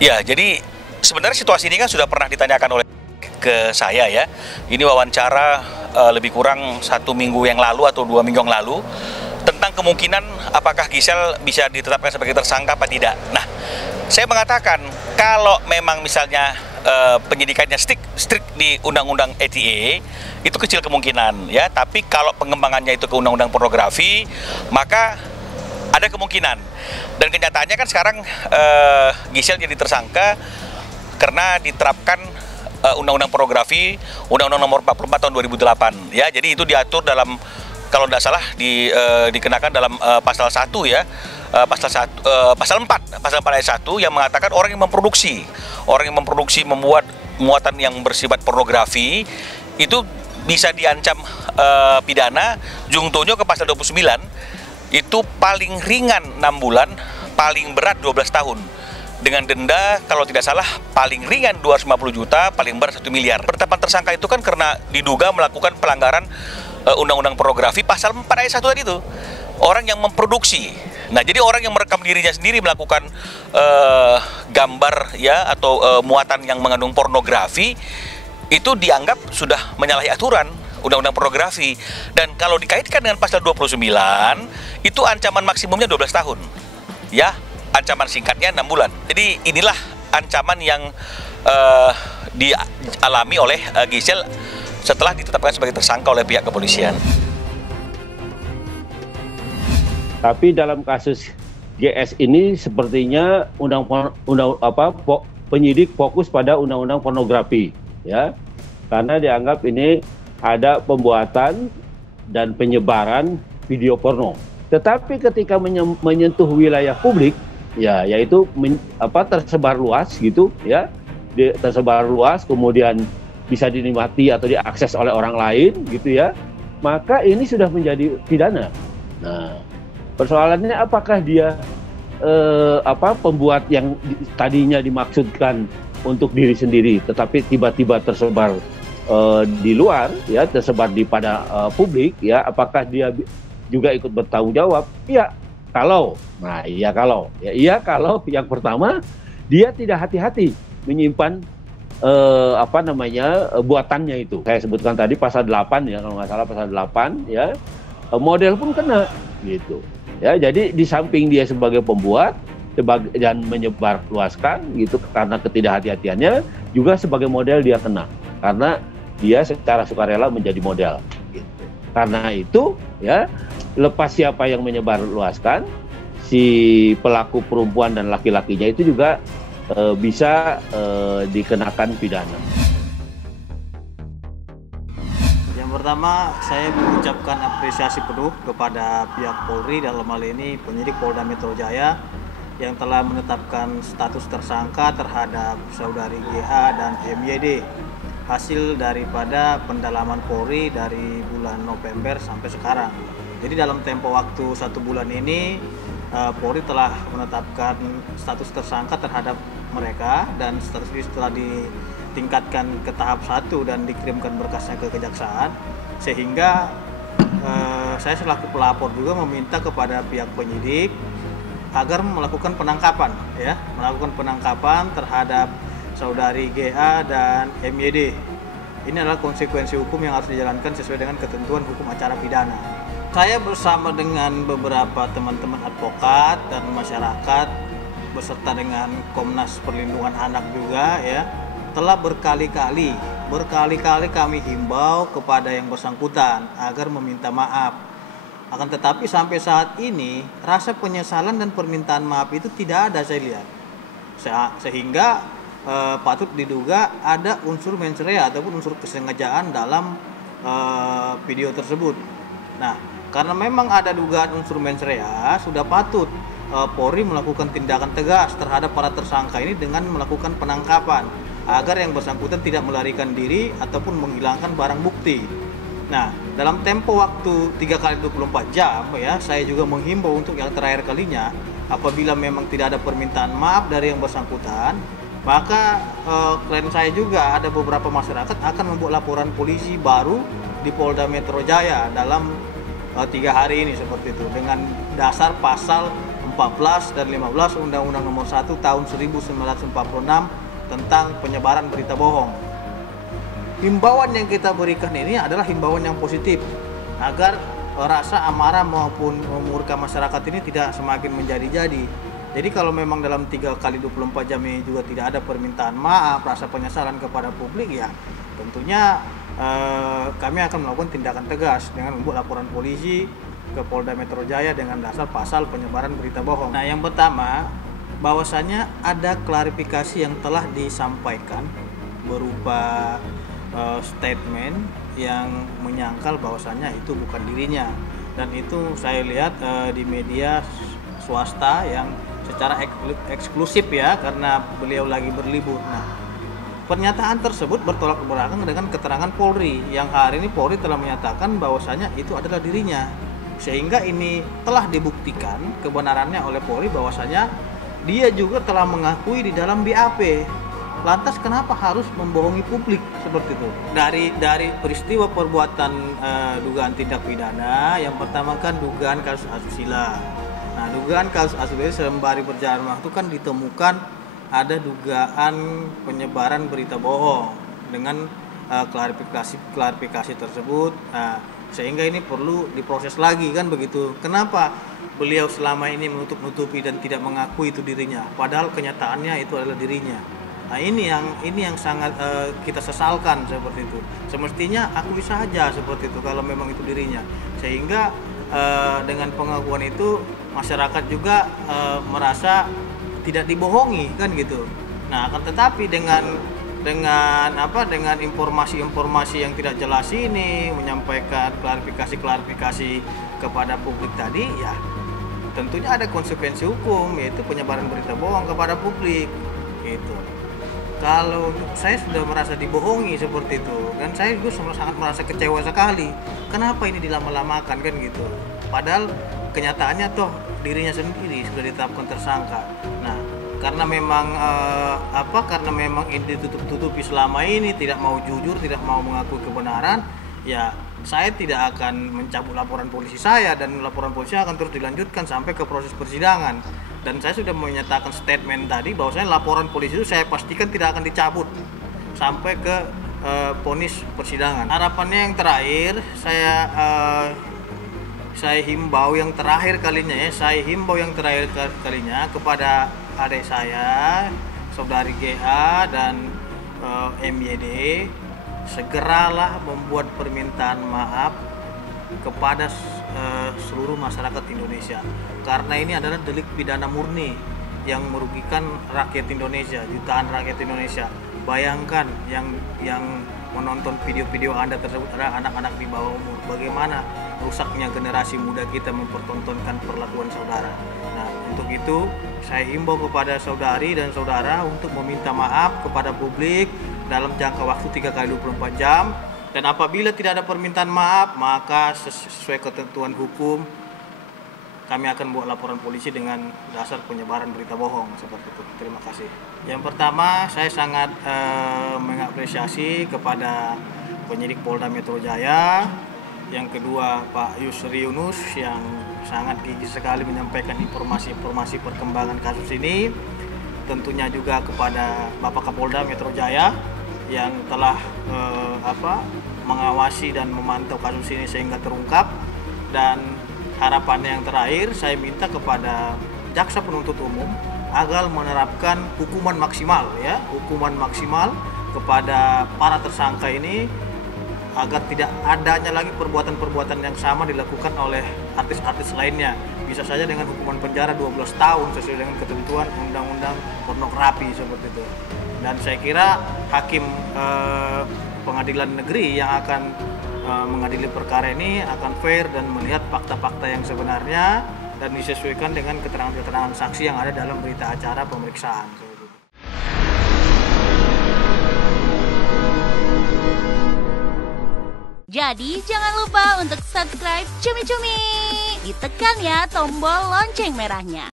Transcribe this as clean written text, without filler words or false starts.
Ya, jadi sebenarnya situasi ini kan sudah pernah ditanyakan oleh ke saya ya. Ini wawancara lebih kurang 1 minggu yang lalu atau 2 minggu yang lalu tentang kemungkinan apakah Giselle bisa ditetapkan sebagai tersangka apa tidak. Nah, saya mengatakan kalau memang misalnya penyidikannya strict di Undang-Undang ITE itu kecil kemungkinan ya. Tapi kalau pengembangannya itu ke Undang-Undang pornografi maka ada kemungkinan. Dan kenyataannya kan sekarang Giselle jadi tersangka karena diterapkan Undang-Undang pornografi, Undang-Undang Nomor 44 Tahun 2008 ya. Jadi itu diatur dalam, kalau tidak salah dikenakan dalam pasal 1 ya. Pasal 4 ayat 1 yang mengatakan orang yang memproduksi membuat muatan yang bersifat pornografi itu bisa diancam pidana jungtonyo ke pasal 29 itu paling ringan 6 bulan, paling berat 12 tahun. Dengan denda kalau tidak salah paling ringan 250 juta, paling berat 1 miliar. Penetapan tersangka itu kan karena diduga melakukan pelanggaran Undang-Undang pornografi pasal 4 ayat 1 tadi itu. Orang yang memproduksi. Nah, jadi orang yang merekam dirinya sendiri melakukan gambar ya atau muatan yang mengandung pornografi itu dianggap sudah menyalahi aturan Undang-Undang pornografi. Dan kalau dikaitkan dengan pasal 29 itu ancaman maksimumnya 12 tahun. Ya, ancaman singkatnya 6 bulan. Jadi inilah ancaman yang dialami oleh Giselle setelah ditetapkan sebagai tersangka oleh pihak kepolisian. Tapi dalam kasus GS ini sepertinya penyidik fokus pada undang-undang pornografi ya. Karena dianggap ini ada pembuatan dan penyebaran video porno. Tetapi ketika menyentuh wilayah publik ya, yaitu tersebar luas gitu ya, tersebar luas kemudian bisa dinikmati atau diakses oleh orang lain gitu ya, maka ini sudah menjadi pidana. Nah, persoalannya apakah dia pembuat yang tadinya dimaksudkan untuk diri sendiri tetapi tiba-tiba tersebar di luar ya, tersebar pada publik ya, apakah dia juga ikut bertanggung jawab? Iya, kalau yang pertama dia tidak hati-hati menyimpan buatannya itu. Saya sebutkan tadi pasal 8 ya, kalau nggak salah pasal 8 ya, model pun kena gitu ya. Jadi di samping dia sebagai pembuat dan menyebarluaskan gitu karena ketidakhati-hatiannya, juga sebagai model dia kena karena dia secara sukarela menjadi model gitu. Karena itu ya, lepas siapa yang menyebarluaskan, si pelaku perempuan dan laki-lakinya itu juga bisa dikenakan pidana. Yang pertama, saya mengucapkan apresiasi penuh kepada pihak Polri, dalam hal ini penyidik Polda Metro Jaya yang telah menetapkan status tersangka terhadap saudari GH dan MYD hasil daripada pendalaman Polri dari bulan November sampai sekarang. Jadi dalam tempo waktu 1 bulan ini Polri telah menetapkan status tersangka terhadap mereka, dan status ini setelah ditingkatkan ke tahap 1 dan dikirimkan berkasnya ke kejaksaan, sehingga saya selaku pelapor juga meminta kepada pihak penyidik agar melakukan penangkapan terhadap saudari GA dan MYD. Ini adalah konsekuensi hukum yang harus dijalankan sesuai dengan ketentuan hukum acara pidana. Saya bersama dengan beberapa teman-teman advokat dan masyarakat beserta dengan Komnas Perlindungan Anak juga ya, telah berkali-kali kami himbau kepada yang bersangkutan agar meminta maaf. Akan tetapi sampai saat ini rasa penyesalan dan permintaan maaf itu tidak ada saya lihat. Sehingga patut diduga ada unsur mens rea ataupun unsur kesengajaan dalam video tersebut. Nah, karena memang ada dugaan unsur mens rea, sudah patut Polri melakukan tindakan tegas terhadap para tersangka ini dengan melakukan penangkapan agar yang bersangkutan tidak melarikan diri ataupun menghilangkan barang bukti. Nah, dalam tempo waktu 3x24 jam ya, saya juga menghimbau untuk yang terakhir kalinya, apabila memang tidak ada permintaan maaf dari yang bersangkutan, maka klien saya juga ada beberapa masyarakat akan membuat laporan polisi baru di Polda Metro Jaya dalam 3 hari ini seperti itu, dengan dasar pasal 14 dan 15 Undang-Undang Nomor 1 Tahun 1946 tentang penyebaran berita bohong. Himbauan yang kita berikan ini adalah himbauan yang positif agar rasa amarah maupun murka masyarakat ini tidak semakin menjadi-jadi. Jadi kalau memang dalam 3 kali 24 jam ini juga tidak ada permintaan maaf, rasa penyesalan kepada publik, ya tentunya kami akan melakukan tindakan tegas dengan membuat laporan polisi ke Polda Metro Jaya dengan dasar pasal penyebaran berita bohong. Nah, yang pertama, bahwasanya ada klarifikasi yang telah disampaikan berupa statement yang menyangkal bahwasanya itu bukan dirinya, dan itu saya lihat di media swasta yang secara eksklusif ya, karena beliau lagi berlibur. Nah, pernyataan tersebut bertolak belakang dengan keterangan Polri yang hari ini Polri telah menyatakan bahwasanya itu adalah dirinya, sehingga ini telah dibuktikan kebenarannya oleh Polri bahwasanya dia juga telah mengakui di dalam BAP. Lantas kenapa harus membohongi publik seperti itu? Dari peristiwa perbuatan dugaan tindak pidana, yang pertama kan dugaan kasus asusila. Nah, dugaan kasus asusila sembari berjalan waktu kan ditemukan ada dugaan penyebaran berita bohong dengan klarifikasi tersebut. Nah, sehingga ini perlu diproses lagi kan begitu. Kenapa beliau selama ini menutup-nutupi dan tidak mengakui itu dirinya, padahal kenyataannya itu adalah dirinya. Nah, ini yang sangat kita sesalkan seperti itu. Semestinya akui saja seperti itu kalau memang itu dirinya, sehingga dengan pengakuan itu masyarakat juga merasa tidak dibohongi kan gitu. Nah, akan tetapi dengan informasi-informasi yang tidak jelas ini, menyampaikan klarifikasi kepada publik tadi, ya tentunya ada konsekuensi hukum, yaitu penyebaran berita bohong kepada publik gitu. Kalau saya sudah merasa dibohongi seperti itu, dan saya juga sangat merasa kecewa sekali. Kenapa ini dilama-lamakan kan gitu? Padahal kenyataannya toh dirinya sendiri sudah ditetapkan tersangka. Nah, karena memang ini ditutup-tutupi selama ini, tidak mau jujur, tidak mau mengakui kebenaran, ya saya tidak akan mencabut laporan polisi saya, dan laporan polisi akan terus dilanjutkan sampai ke proses persidangan. Dan saya sudah menyatakan statement tadi bahwasanya laporan polisi itu saya pastikan tidak akan dicabut sampai ke vonis persidangan. Harapannya yang terakhir, saya himbau yang terakhir kalinya kepada adik saya, saudari GA dan MYD, segeralah membuat permintaan maaf kepada seluruh masyarakat Indonesia, karena ini adalah delik pidana murni yang merugikan rakyat Indonesia, jutaan rakyat Indonesia. Bayangkan yang menonton video-video Anda tersebut adalah anak-anak di bawah umur. Bagaimana rusaknya generasi muda kita mempertontonkan perlakuan saudara. Nah, untuk itu saya himbau kepada saudari dan saudara untuk meminta maaf kepada publik dalam jangka waktu 3 kali 24 jam. Dan apabila tidak ada permintaan maaf, maka sesuai ketentuan hukum kami akan buat laporan polisi dengan dasar penyebaran berita bohong seperti itu. Terima kasih. Yang pertama, saya sangat mengapresiasi kepada penyidik Polda Metro Jaya. Yang kedua, Pak Yusri Yunus yang sangat gigih sekali menyampaikan informasi-informasi perkembangan kasus ini. Tentunya juga kepada Bapak Kapolda Metro Jaya yang telah mengawasi dan memantau kasus ini sehingga terungkap. Dan harapannya yang terakhir, saya minta kepada jaksa penuntut umum agar menerapkan hukuman maksimal kepada para tersangka ini, agar tidak adanya lagi perbuatan-perbuatan yang sama dilakukan oleh artis-artis lainnya. Bisa saja dengan hukuman penjara 12 tahun sesuai dengan ketentuan Undang-Undang Pornografi seperti itu. Dan saya kira hakim pengadilan negeri yang akan mengadili perkara ini akan fair dan melihat fakta-fakta yang sebenarnya dan disesuaikan dengan keterangan-keterangan saksi yang ada dalam berita acara pemeriksaan. Jadi jangan lupa untuk subscribe Cumi Cumi. Ditekan ya tombol lonceng merahnya.